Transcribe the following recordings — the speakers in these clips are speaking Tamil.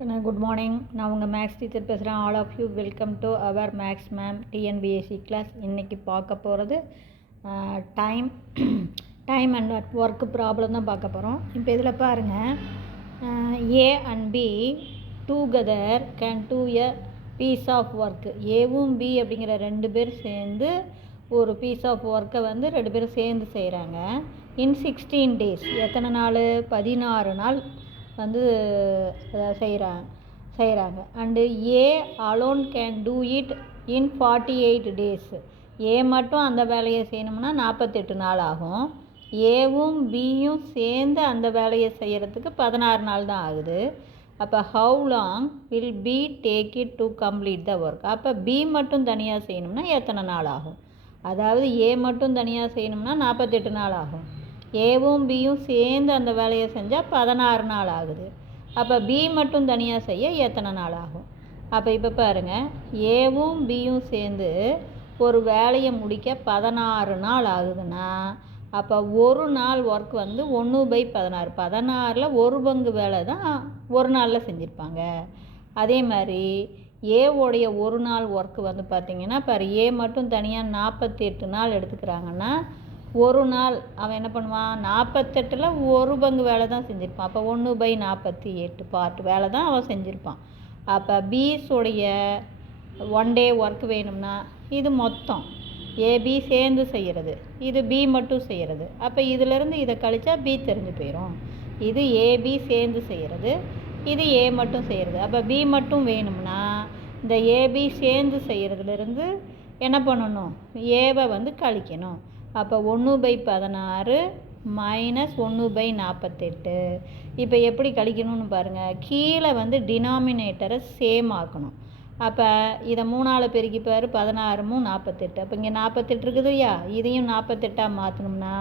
Good morning. நான் உங்கள் மேக்ஸ் டீச்சர் பேசுகிறேன். All of you welcome to our maths ma'am TNPSC class. இன்றைக்கி பார்க்க போகிறது டைம் அண்ட் ஒர்க்கு ப்ராப்ளம் தான் பார்க்க போகிறோம். இப்போ இதில் பாருங்கள், A and B together can do a piece of work. ஏவும் பி அப்படிங்கிற ரெண்டு பேர் சேர்ந்து ஒரு பீஸ் ஆஃப் ஒர்க்கை வந்து ரெண்டு பேரும் சேர்ந்து செய்கிறாங்க. இன் 16 days, எத்தனை நாள்? 16 நாள் வந்து செய்கிறாங்க. And A alone can do it in 48 days. ஏ மட்டும் அந்த வேலையை செய்யணும்னா 48 நாள் ஆகும். ஏவும் பியும் சேர்ந்து அந்த வேலையை செய்கிறதுக்கு 16 நாள் தான் ஆகுது. அப்போ how long will be take it to complete the work? அப்போ பி மட்டும் தனியாக செய்யணும்னா எத்தனை நாள் ஆகும்? அதாவது ஏ மட்டும் தனியாக செய்யணும்னா 48 நாள் ஆகும். ஏவும் பியும் சேர்ந்து அந்த வேலையை செஞ்சால் 16 நாள் ஆகுது. அப்போ பி மட்டும் தனியாக செய்ய எத்தனை நாள் ஆகும்? அப்போ இப்போ பாருங்கள், ஏவும் பியும் சேர்ந்து ஒரு வேலையை முடிக்க 16 நாள் ஆகுதுன்னா அப்போ ஒரு நாள் ஒர்க் வந்து 1/16. 16ல் ஒரு பங்கு வேலை தான் ஒரு நாளில் செஞ்சுருப்பாங்க. அதே மாதிரி ஏவோடைய ஒரு நாள் ஒர்க்கு வந்து பார்த்திங்கன்னா பாரு, ஏ மட்டும் தனியாக 48 நாள் எடுத்துக்கிறாங்கன்னா ஒரு நாள் அவன் என்ன பண்ணுவான்? 48ல் ஒரு பங்கு வேலை தான் செஞ்சுருப்பான். அப்போ 1/48 பார்ட் வேலை தான் அவன் செஞ்சுருப்பான். அப்போ பிஸோடைய ஒன் டே ஒர்க் வேணும்னா இது மொத்தம் ஏபி சேர்ந்து செய்கிறது, இது பி மட்டும் செய்கிறது. அப்போ இதிலேருந்து இதை கழிச்சா பி தெரிஞ்சு போயிடும். இது ஏபி சேர்ந்து செய்கிறது, இது ஏ மட்டும் செய்கிறது. அப்போ பி மட்டும் வேணும்னா இந்த ஏபி சேர்ந்து செய்கிறதுலேருந்து என்ன பண்ணணும்? ஏவை வந்து கழிக்கணும். அப்போ 1/16 மைனஸ் 1/48. இப்போ எப்படி கழிக்கணும்னு பாருங்கள். கீழே வந்து டினாமினேட்டரை சேம் ஆக்கணும். அப்போ இதை 3ஆல் பெருக்கிப்பார், 16 3 48. அப்போ இங்கே 48 இருக்குது இல்லையா? இதையும் 48ஆக மாற்றணும்னா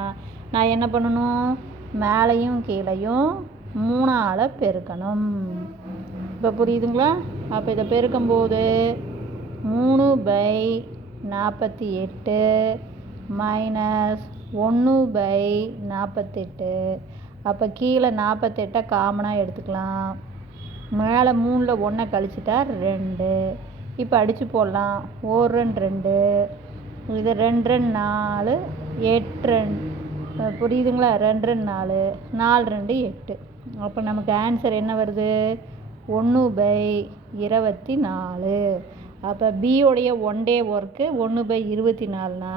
நான் என்ன பண்ணணும்? மேலையும் கீழையும் 3ஆல் பெருக்கணும். இப்போ புரியுதுங்களா? அப்போ இதை பெருக்கும்போது 3/48 மைனஸ் 1/48. அப்போ கீழே 48 காமனாக எடுத்துக்கலாம். மேலே 3ல் 1 கழிச்சிட்டா 2. இப்போ அடித்து போடலாம். 1 2 இது 2 4 8 புரியுதுங்களா? 2 4 4 2 8. அப்போ நமக்கு ஆன்சர் என்ன வருது? 1/24. அப்போ பியோடைய ஒன் டே ஒர்க்கு 1/24னா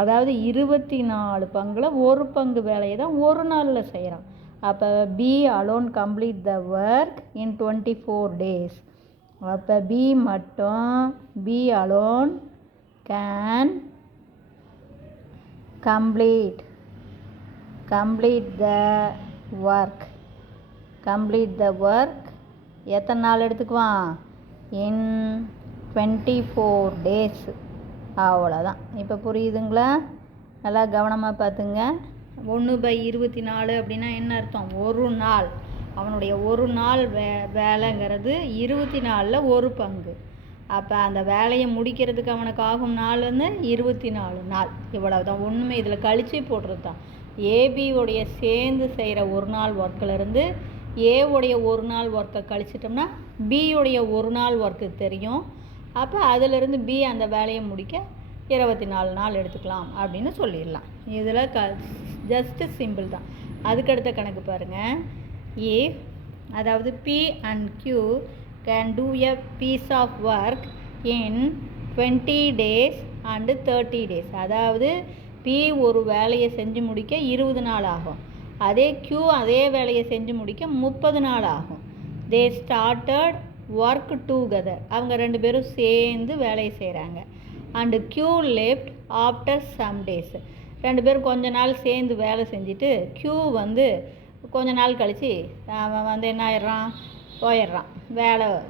அதாவது 24 பங்கில் ஒரு பங்கு வேலையை தான் ஒரு நாளில் செய்கிறான். அப்போ B alone complete the work in 24 days. அப்போ பி மட்டும், B alone can complete the work எத்தனை நாள் எடுத்துக்குவான்? இன் 24 days. அவ்வளோதான். இப்போ புரியுதுங்களா? நல்லா கவனமாக பார்த்துங்க. 1/24 அப்படின்னா என்ன அர்த்தம்? ஒரு நாள். அவனுடைய ஒரு நாள் வேலைங்கிறது 24ல் ஒரு பங்கு. அப்போ அந்த வேலையை முடிக்கிறதுக்கு அவனுக்கு ஆகும் நாள் வந்து 24 நாள். இவ்வளவு தான். ஒன்றுமே இதில் கழிச்சு போடுறது தான். ஏபியோடைய சேர்ந்து செய்கிற ஒரு நாள் ஒர்க்கிலேருந்து ஏவுடைய ஒரு நாள் ஒர்க்கை கழிச்சிட்டோம்னா பியுடைய ஒரு நாள் ஒர்க்கு தெரியும். அப்போ அதிலிருந்து பி அந்த வேலையை முடிக்க 24 நாள் எடுத்துக்கலாம் அப்படின்னு சொல்லிடலாம். இதில் ஜஸ்ட்டு சிம்பிள் தான். அதுக்கடுத்த கணக்கு பாருங்கள். ஏ அதாவது P and Q can do a piece of work in 20 days and 30 days. அதாவது பி ஒரு வேலையை செஞ்சு முடிக்க 20 நாள் ஆகும். அதே கியூ அதே வேலையை செஞ்சு முடிக்க 30 நாள் ஆகும். They started work together. அவங்க ரெண்டு பேரும் சேர்ந்து வேலையை செய்கிறாங்க. And Q left after some days. ரெண்டு பேரும் கொஞ்ச நாள் சேர்ந்து வேலை செஞ்சுட்டு கியூ வந்து கொஞ்ச நாள் கழித்து அவன் வந்து என்ன ஆயிடுறான்? போயிடுறான்.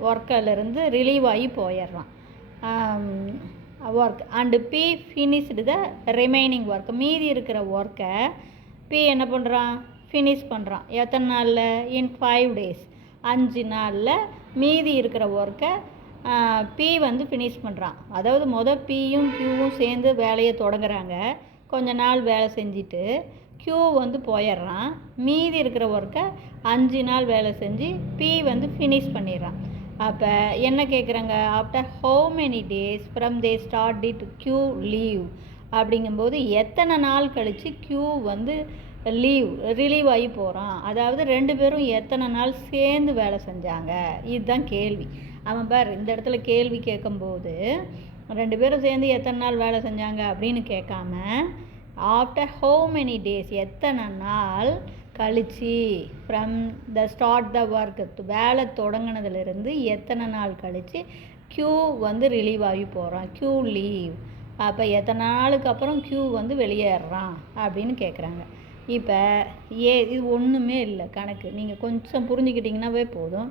ஒர்க்கிலேருந்து ரிலீவ் ஆகி போயிடுறான். Work and P finished the remaining work. மீதி இருக்கிற ஒர்க்கை பி என்ன பண்ணுறான்? ஃபினிஷ் பண்ணுறான். எத்தனை நாளில்? இன் 5 days. 5 நாளில் மீதி இருக்கிற ஒர்க்கை பி வந்து ஃபினிஷ் பண்ணுறான். அதாவது பியும் கியூவும் சேர்ந்து வேலையை தொடங்குறாங்க. கொஞ்ச நாள் வேலை செஞ்சுட்டு Q வந்து போயிடுறான். மீதி இருக்கிற ஒர்க்கை 5 நாள் வேலை செஞ்சு P வந்து ஃபினிஷ் பண்ணிடுறான். அப்போ என்ன கேட்குறாங்க, after how many days from they start it Q leave அப்படிங்கும்போது எத்தனை நாள் கழித்து Q வந்து ரிலீவ் ஆகி போகிறான். அதாவது 2 பேரும் எத்தனை நாள் சேர்ந்து வேலை செஞ்சாங்க, இதுதான் கேள்வி. அவன் பார் இந்த இடத்துல கேள்வி கேட்கும்போது 2 பேரும் சேர்ந்து எத்தனை நாள் வேலை செஞ்சாங்க அப்படின்னு கேட்காம ஆஃப்டர் ஹவு மெனி டேஸ் எத்தனை நாள் கழிச்சு from the start the work வேலை தொடங்கினதுலேருந்து எத்தனை நாள் கழித்து Q வந்து ரிலீவ் ஆகி போகிறான், Q லீவ். அப்போ எத்தனை நாளுக்கு அப்புறம் Q வந்து வெளியேறான் அப்படின்னு கேட்குறாங்க. இப்போ இது ஒன்றுமே இல்லை கணக்கு, நீங்கள் கொஞ்சம் புரிஞ்சுக்கிட்டிங்கன்னாவே போதும்.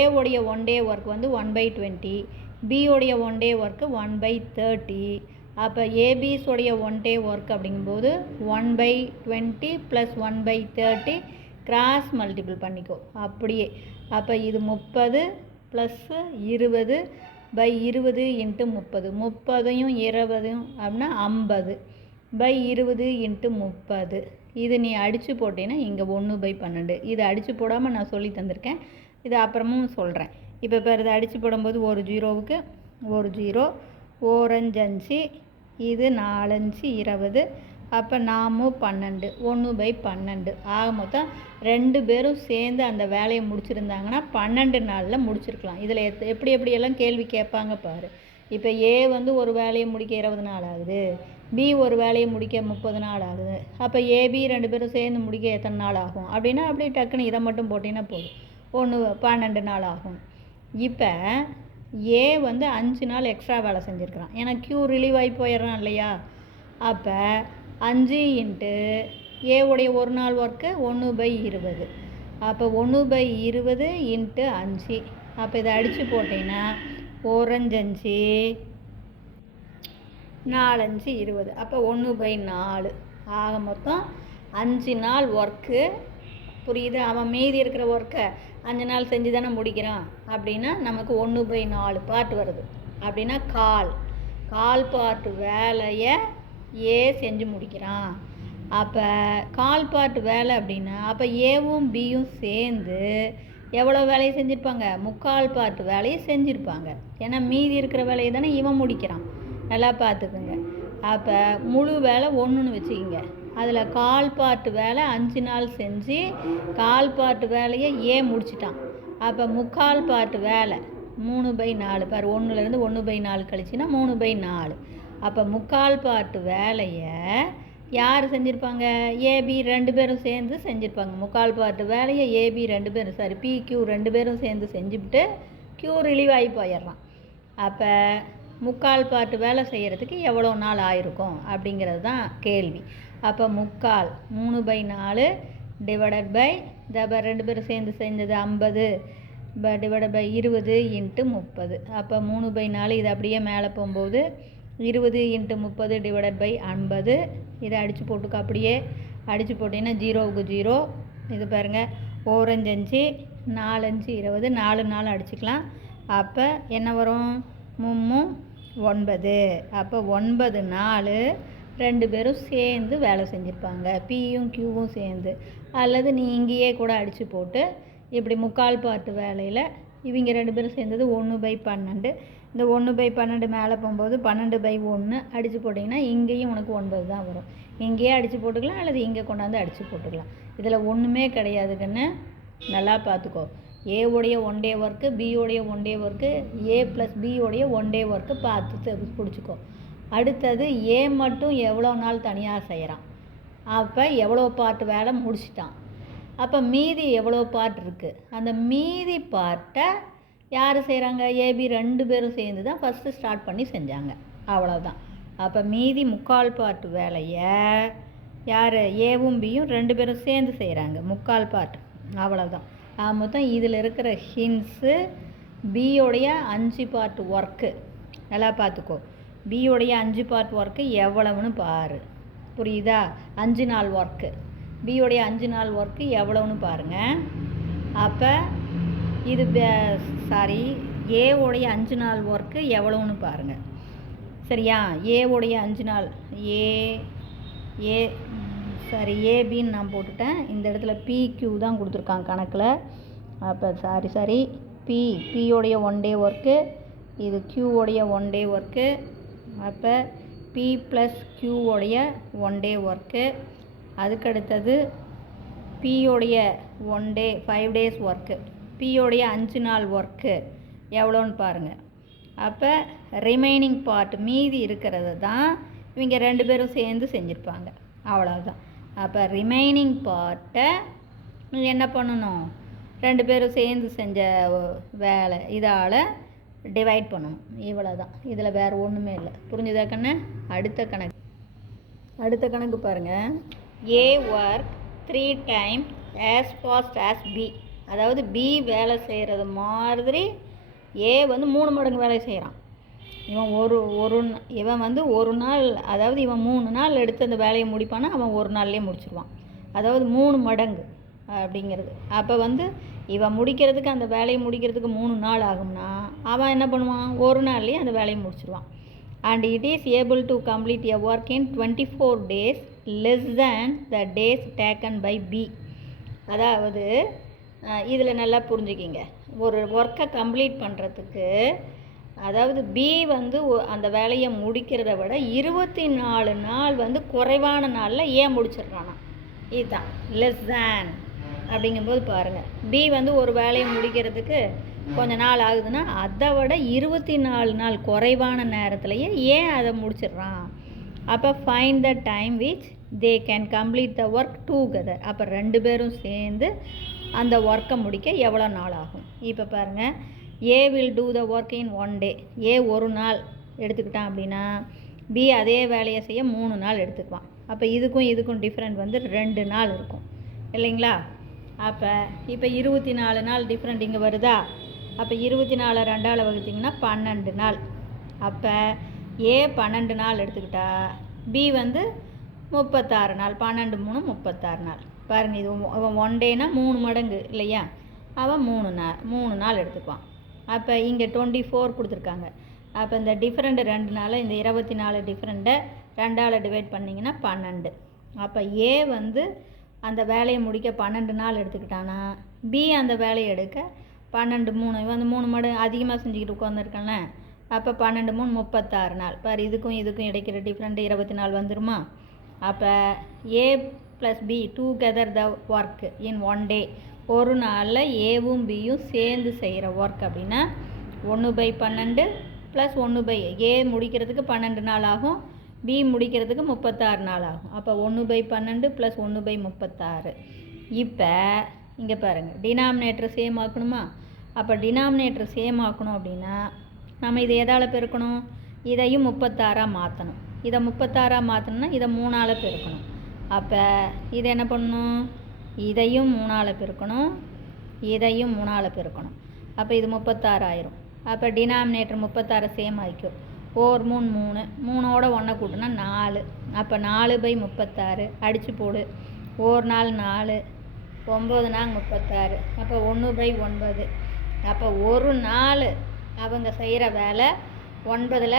ஏவுடைய 1 டே ஒர்க் வந்து 1/20, பியோடைய 1 டே ஒர்க்கு 1/30. அப்போ ஏபிஸோடைய 1 டே ஒர்க் அப்படிங்கும்போது 1/20 + 1/30 கிராஸ் மல்டிபிள் பண்ணிக்கோ அப்படியே. அப்போ இது 30 + 20/20 × 30, 30யும் 20யும் அப்படின்னா 50/20 × 30. இது நீ அடித்து போட்டேன்னா இங்கே 1/12. இது அடித்து போடாமல் நான் சொல்லி தந்திருக்கேன், இது அப்புறமும் சொல்கிறேன். இப்போ இதை அடித்து போடும்போது ஒரு 0க்கு 1 0, 4 5 5, இது 4 5 20, அப்போ 4 12, 1/12. ஆக மொத்தம் 2 பேரும் சேர்ந்து அந்த வேலையை முடிச்சிருந்தாங்கன்னா 12 நாளில் முடிச்சிருக்கலாம். இதில் எப்படியெல்லாம் கேள்வி கேட்பாங்க பாரு. இப்போ ஏ வந்து ஒரு வேலையை முடிக்க 20 நாள் ஆகுது, பி ஒரு வேலையை முடிக்க 30 நாள் ஆகுது. அப்போ ஏபி 2 பேரும் சேர்ந்து முடிக்க எத்தனை நாள் ஆகும் அப்படின்னா அப்படியே டக்குன்னு இதை மட்டும் போட்டிங்கன்னா போதும், 12 நாள் ஆகும். இப்போ ஏ வந்து 5 நாள் எக்ஸ்ட்ரா வேலை செஞ்சுருக்கிறான், ஏன்னா Q ரிலீவ் ஆகி போயிடுறான் இல்லையா. அப்போ 5 × ஏவுடைய 1 நாள் ஒர்க்கு 1/20. அப்போ 1/20 × 5. அப்போ இதை அடித்து போட்டேன்னா 4 5 5, 4 5 20, அப்போ 1/4. ஆக மொத்தம் 5 நாள் ஒர்க்கு. புரியுது? அவன் மீதி இருக்கிற ஒர்க்கை 5 நாள் செஞ்சு தானே முடிக்கிறான். அப்படின்னா நமக்கு 1/4 பார்ட் வருது. அப்படின்னா கால் பார்ட் வேலையை ஏ செஞ்சு முடிக்கிறான். அப்போ கால் பார்ட் வேலை அப்படின்னா அப்போ ஏவும் பியும் சேர்ந்து எவ்வளோ வேலையை செஞ்சுருப்பாங்க, 3/4 பார்ட் வேலையை செஞ்சுருப்பாங்க. ஏன்னா மீதி இருக்கிற வேலையை தானே இவன் முடிக்கிறான். நல்லா பார்த்துக்குங்க. அப்போ முழு வேலை 1ன்னு வச்சுக்கிங்க, அதில் 1/4 பார்ட் வேலை 5 நாள் செஞ்சு 1/4 பார்ட் வேலையை ஏ முடிச்சிட்டான். அப்போ 3/4 பார்ட் வேலை 3/4. பாரு, 1லேருந்து 1/4 கழிச்சுன்னா 3/4. அப்போ 3/4 பார்ட் வேலையை யார் செஞ்சுருப்பாங்க, ஏபி 2 பேரும் சேர்ந்து செஞ்சுருப்பாங்க. 3/4 பார்ட் வேலையை ஏபி 2 பேரும் PQ 2 பேரும் சேர்ந்து செஞ்சுவிட்டு Q ரிலீவ் ஆகி போயிடுறான். அப்போ 3/4 பார்ட் வேலை செய்கிறதுக்கு எவ்வளோ நாள் ஆயிருக்கும் அப்படிங்கிறது தான் கேள்வி. அப்போ 3/4 3/4 டிவைடட் பை 2 பேரும் சேர்ந்து செஞ்சது 50 டிவைடட் பை 20 × 30. அப்போ 3/4 இது அப்படியே மேலே போகும்போது 20 × 30 டிவைடட் பை 50. இதை அடித்து போட்டுக்க, அப்படியே அடித்து போட்டிங்கன்னா 0க்கு 0. இது பாருங்கள், 4 5 5, 4 5 20, 4 நாள் அடிச்சுக்கலாம். அப்போ என்ன வரும், 3 9. அப்போ 9 நாள் 2 பேரும் சேர்ந்து வேலை செஞ்சுருப்பாங்க, பியும் கியூவும் சேர்ந்து. அல்லது நீ இங்கேயே கூட அடித்து போட்டு இப்படி 3/4 பார்ட் வேலையில் இவங்க 2 பேரும் சேர்ந்தது 1/12. இந்த 1/12 மேலே போகும்போது 12/1 அடித்து போட்டிங்கன்னா இங்கேயும் உனக்கு 9 தான் வரும். இங்கேயே அடித்து போட்டுக்கலாம், அல்லது இங்கே கொண்டாந்து அடித்து போட்டுக்கலாம். இதில் ஒன்றுமே கிடையாதுக்குன்னு நல்லா பார்த்துக்கோ. ஏவுடைய 1 டே ஒர்க்கு, பியோடைய 1 டே ஒர்க்கு, ஏ + பியோடைய 1 டே ஒர்க்கு பார்த்து பிடிச்சிக்கோ. அடுத்தது ஏ மட்டும் எவ்வளோ நாள் தனியாக செய்கிறான், அப்போ எவ்வளோ பார்ட் வேலை முடிச்சிட்டான். அப்போ மீதி எவ்வளோ பார்ட் இருக்குது, அந்த மீதி பார்ட்டை யார் செய்கிறாங்க, ஏபி 2 பேரும் சேர்ந்து தான் ஃபஸ்ட்டு ஸ்டார்ட் பண்ணி செஞ்சாங்க. அவ்வளோதான். அப்போ மீதி 3/4 பார்ட் வேலையை யார், ஏவும் பியும் 2 பேரும் சேர்ந்து செய்கிறாங்க 3/4 பார்ட். அவ்வளோதான். மொத்தம் இதில் இருக்கிற ஹின்ஸு பியோடைய 5 பார்ட் ஒர்க்கு நல்லா பார்த்துக்கோ. பியோடைய 5 பார்ட் ஒர்க்கு எவ்வளவுன்னு பாரு. புரியுதா? 5 நாள் ஒர்க்கு, பியோடைய 5 நாள் ஒர்க்கு எவ்வளோன்னு பாருங்கள். அப்போ இது ஏவோடைய 5 நாள் ஒர்க்கு எவ்வளோன்னு பாருங்கள். சரியா? ஏவோடைய 5 நாள், ஏ சாரி ஏபின்னு நான் போட்டுட்டேன். இந்த இடத்துல பிக்யூ தான் கொடுத்துருக்காங்க கணக்கில். அப்போ சாரி பியோடைய 1 டே ஒர்க்கு, இது கியூவோடைய 1 டே ஒர்க்கு. அப்போ பி ப்ளஸ் கியூவோடைய 1 டே ஒர்க்கு. அதுக்கடுத்தது பியோடைய 1 டே 5 டேஸ் ஒர்க்கு, பியோடைய 5 நாள் ஒர்க்கு எவ்வளோன்னு பாருங்கள். அப்போ ரிமைனிங் பார்ட் மீதி இருக்கிறது தான் இவங்க 2 பேரும் சேர்ந்து செஞ்சுருப்பாங்க, அவ்வளோதான். அப்போ ரிமைனிங் பார்ட்டை என்ன பண்ணணும், 2 பேரும் சேர்ந்து செஞ்ச வேலை இதால் டிவைட் பண்ணணும், இவ்வளோ தான். இதில் வேறு ஒன்றுமே இல்லை. புரிஞ்சுதா கண்ணு? அடுத்த கணக்கு பாருங்கள். A work 3 times as fast as B. அதாவது பி வேலை செய்கிறது மாதிரி ஏ வந்து 3 மடங்கு வேலை செய்கிறான். இவன் வந்து ஒரு நாள், அதாவது இவன் 3 நாள் எடுத்து அந்த வேலையை முடிப்பானா அவன் ஒரு நாள்லேயே முடிச்சிடுவான். அதாவது 3 மடங்கு அப்படிங்கிறது. அப்போ வந்து இவன் முடிக்கிறதுக்கு, அந்த வேலையை முடிக்கிறதுக்கு 3 நாள் ஆகும்னா அவன் என்ன பண்ணுவான், ஒரு நாள்லேயே அந்த வேலையை முடிச்சிடுவான். and it is able to complete a work in 24 days less than the days taken by B. அதாவது இதில் நல்லா புரிஞ்சுக்கிங்க. ஒரு ஒர்க்கை கம்ப்ளீட் பண்ணுறதுக்கு, அதாவது பி வந்து அந்த வேலையை முடிக்கிறத விட 24 நாள் வந்து குறைவான நாளில் ஏன் முடிச்சிடுறானா, இதுதான் லெஸ் தேன். அப்படிங்கும்போது பாருங்கள், பி வந்து ஒரு வேலையை முடிக்கிறதுக்கு கொஞ்ச நாள் ஆகுதுன்னா அதை விட 24 நாள் குறைவான நேரத்துலையே ஏன் அதை முடிச்சிடுறான். அப்போ find the time which they can complete the work together. அப்போ 2 பேரும் சேர்ந்து அந்த ஒர்க்கை முடிக்க எவ்வளோ நாள் ஆகும். இப்போ பாருங்கள், A will do the work in 1 day. A ஒரு நாள் எடுத்துக்கிட்டான் அப்படின்னா பி அதே வேலையை செய்ய 3 நாள் எடுத்துக்குவான். அப்போ இதுக்கும் டிஃப்ரெண்ட் வந்து 2 நாள் இருக்கும் இல்லைங்களா. அப்போ இப்போ 24 நாள் டிஃப்ரெண்ட் இங்கே வருதா. அப்போ 24 2ஆல் வகுத்திங்கன்னா 12 நாள். அப்போ ஏ 12 நாள் எடுத்துக்கிட்டா பி வந்து 36 நாள். 12 3 36 நாள். பாருங்கள், இது அவன் 1 டேனா 3 மடங்கு இல்லையா, அவன் 3 நாள் எடுத்துக்குவான். அப்போ இங்கே 24 கொடுத்துருக்காங்க. அப்போ இந்த டிஃப்ரெண்ட்டு 2 நாள், இந்த 24 டிஃப்ரெண்ட்டை 2ஆல் டிவைட் பண்ணிங்கன்னா 12. அப்போ ஏ வந்து அந்த வேலையை முடிக்க 12 நாள் எடுத்துக்கிட்டானா பி அந்த வேலையை எடுக்க 12 3, இவன் வந்து 3 மடங்கு அதிகமாக செஞ்சுக்கிட்டு உட்காந்துருக்கான்ல. அப்போ 12 3 36 நாள். பாரு, இதுக்கும் இடைக்கிற டிஃப்ரெண்ட் 24 வந்துருமா. அப்போ A plus B together the work in 1 day. ஒரு நாளில் ஏவும் பியும் சேர்ந்து செய்கிற ஒர்க் அப்படின்னா 1/12 ப்ளஸ் 1 ஏ முடிக்கிறதுக்கு 12 நாள் ஆகும், பி முடிக்கிறதுக்கு 36 நாள் ஆகும். அப்போ 1/12 ப்ளஸ் 1/36. இப்போ இங்கே பாருங்கள், டினாமினேட்டர் சேம் ஆக்கணுமா. அப்போ டினாமினேட்டர் சேம் ஆக்கணும் அப்படின்னா நம்ம இதை எதால் பெருக்கணும், இதையும் 36ஆக மாற்றணும். இதை 36ஆக மாற்றணும்னா இதை 3ஆல் பெருக்கணும். அப்போ இதை என்ன பண்ணணும், இதையும் 3ஆல் பெருக்கணும், இதையும் 3ஆல் பெருக்கணும். அப்போ இது 36 ஆயிரும். அப்போ டினாமினேட்டர் 36 சேம் ஆகிக்கும். 4 3 3, 3ஓட 1 கூட்டினா 4. அப்போ 4/36 அடித்து போடு. 1 நாள் 4, 9 நாள் 36. அப்போ 1/9. அப்போ ஒரு நாள் அவங்க செய்கிற வேலை 9ல்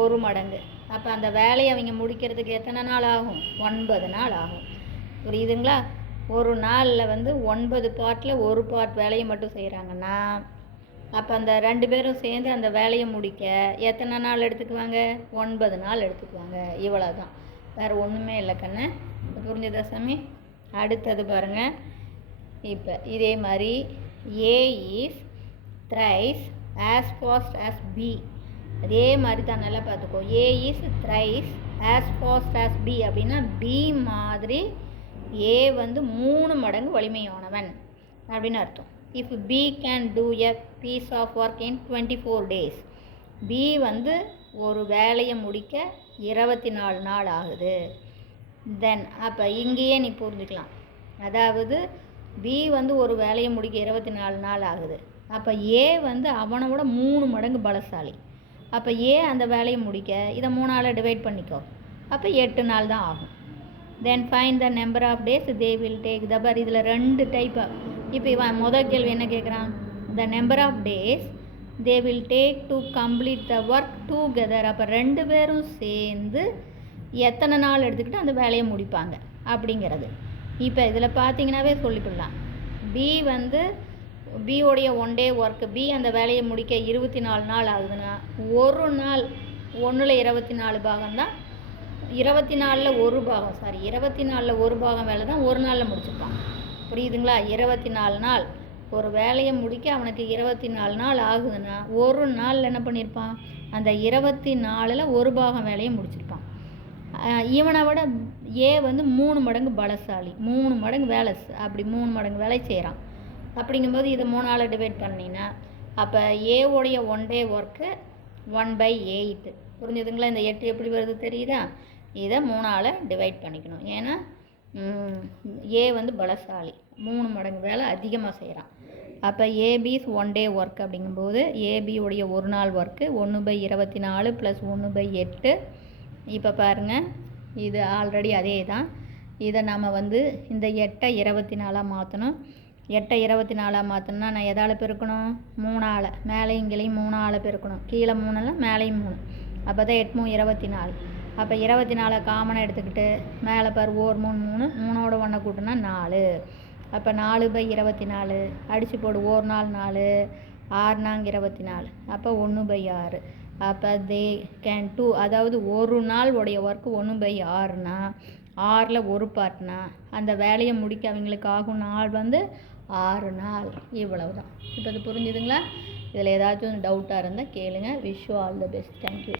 1 மடங்கு. அப்போ அந்த வேலையை அவங்க முடிக்கிறதுக்கு எத்தனை நாள் ஆகும், 9 நாள் ஆகும். புரியுதுங்களா. ஒரு நாளில் வந்து 9 பார்ட்டில் ஒரு பார்ட் வேலையை மட்டும் செய்கிறாங்கன்னா அப்போ அந்த 2 பேரும் சேர்ந்து அந்த வேலையை முடிக்க எத்தனை நாள் எடுத்துக்குவாங்க, 9 நாள் எடுத்துக்குவாங்க. இவ்வளோ தான், வேறு ஒன்றுமே இல்லை கண்ணு. புரிஞ்சுதா சாமி. அடுத்தது பாருங்கள். இப்போ இதே மாதிரி ஏ is thrice as fast as B. அதே மாதிரி தான், நல்லா பார்த்துக்கோ. A is thrice as fast as B அப்படின்னா பி மாதிரி ஏ வந்து 3 மடங்கு வலிமையானவன் அப்படின்னு அர்த்தம். If B can do a piece of work in 24 days. B வந்து ஒரு வேலையை முடிக்க 24 நாள் ஆகுது. தென் அப்போ இங்கேயே நீ புரிஞ்சுக்கலாம், அதாவது பி வந்து ஒரு வேலையை முடிக்க 24 நாள் ஆகுது. அப்போ ஏ வந்து அவனை விட 3 மடங்கு பலசாலி. அப்போ ஏ அந்த வேலையை முடிக்க இதை 3ஆல் டிவைட் பண்ணிக்கோ. அப்போ 8 நாள் தான் ஆகும். Then find the number of days they will take. தபர் இதில் 2 டைப்பாக. இப்போ இவன் முதல் கேள்வி என்ன கேட்குறான், the number of days they will take to complete the work together. அப்போ 2 பேரும் சேர்ந்து எத்தனை நாள் எடுத்துக்கிட்டு அந்த வேலையை முடிப்பாங்க அப்படிங்கிறது. இப்போ இதில் பார்த்தீங்கன்னாவே சொல்லிவிடலாம். பி வந்து பியோடைய ஒன் டே ஒர்க்கு, பி அந்த வேலையை முடிக்க 24 நாள் ஆகுதுன்னா ஒரு நாள் 1ல் 24 பாகம்தான், 24ல் ஒரு பாகம், 24ல் ஒரு பாகம் வேலை தான் ஒரு நாளில் முடிச்சிருப்பான். புரியுதுங்களா? 24 நாள் ஒரு வேலையை முடிக்க அவனுக்கு 24 நாள் ஆகுதுன்னா ஒரு நாளில் என்ன பண்ணியிருப்பான், அந்த 24ல் ஒரு பாகம் வேலையை முடிச்சிருப்பான். இவனை விட ஏ வந்து 3 மடங்கு பலசாலி, 3 மடங்கு வேலை, அப்படி 3 மடங்கு வேலை செய்கிறான். அப்படிங்கும்போது இதை 3ஆல் டிவைட் பண்ணினா அப்போ ஏவோடைய ஒன் டே ஒர்க்கு 1/8. புரிஞ்சுதுங்களா? இந்த 8 எப்படி வருது தெரியுதா? இதை 3ஆல் டிவைட் பண்ணிக்கணும். ஏன்னா ஏ வந்து பலசாலி, 3 மடங்கு வேலை அதிகமாக செய்கிறான். அப்போ ஏபிஸ் ஒன் டே ஒர்க் அப்படிங்கும்போது ஏபியோடைய ஒரு நாள் ஒர்க்கு 1/24 + 1/8. இப்போ பாருங்கள், இது ஆல்ரெடி அதே தான். இதை நம்ம வந்து இந்த 8ஐ 24ஆக மாற்றணும். 8ஐ 24ஆக மாற்றணும்னா நான் எதால் பெருக்கணும்? 3ஆல். மேலேயும் கீழையும் 3ஆல் பெருக்கணும். கீழே 3 மேலேயும் 3. அப்போ தான் 8 3 24. அப்போ 24 காமனாக எடுத்துக்கிட்டு மேலே பாரு, ஓர் 3 3, 3ஓட 1 கூட்டினா 4. அப்போ 4/24 அடித்து போடு, ஓர் 4 4, 6 4 24, அப்போ 1/6. அப்போ தே கேன் டூ, அதாவது ஒரு நாள் உடைய ஒர்க்கு 1/6னா 6ல் ஒரு பார்ட்னா அந்த வேலையை முடிக்க அவங்களுக்கு ஆகும் நாள் வந்து 6 நாள். இவ்வளவு தான். இப்போ இது புரிஞ்சுதுங்களா? இதில் ஏதாச்சும் டவுட்டாக இருந்தால் கேளுங்க. Wish you all the best. Thank you.